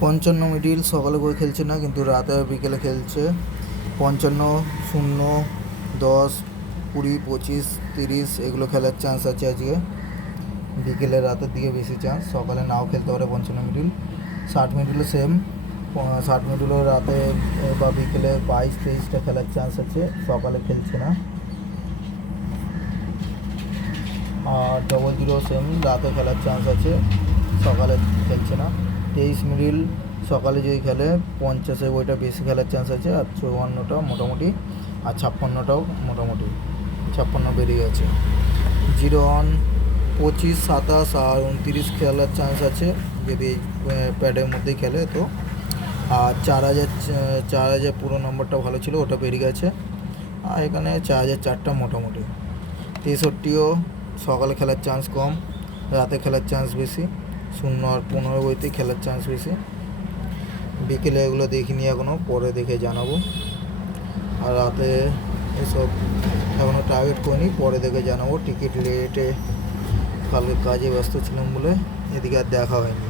55 middle সকালে করে খেলছে না, কিন্তু রাতে বিকেলে খেলছে। 55, 0, 10, 20, 25, 30 এগুলো খেলার চান্স আছে আজকে। বিকেলে রাতের দিকে বেশি চান্স, সকালে নাও খেলতে পারে 55 মিডিল। 60 মিডিলও সেম, 60 মিডিলও রাতে বা বিকেলে 22-23টা খেলার চান্স আছে, সকালে খেলছে না। আর 00 সেম, রাতে খেলার চান্স আছে, সকালে খেলছে না। 23 মিডিল সকালে যদি খেলে 50-এ ওইটা বেশি খেলার চান্স আছে, আর 54টা মোটামুটি, আর 56টাও মোটামুটি, 56 বেরিয়ে গেছে। 01, 25, 27 আর 29 খেলার চান্স আছে যদি এই প্যাডের মধ্যেই খেলে তো। আর 4000 পুরো নম্বরটা ভালো ছিল, ওটা বেরিয়ে গেছে। আর এখানে 4004টা মোটামুটি। 63ও সকালে খেলার চান্স কম, রাতে খেলার চান্স বেশি। 0 আর 15 বইতে খেলার চান্স বেশি। বিকেলে এগুলো দেখিনি এখনও, পরে দেখে জানাবো। আর রাতে এসব এখনও টার্গেট করিনি, পরে দেখে জানাবো। টিকিট লেটে কালকে কাজে ব্যস্ত ছিলাম বলে এদিকে আর দেখা হয়নি।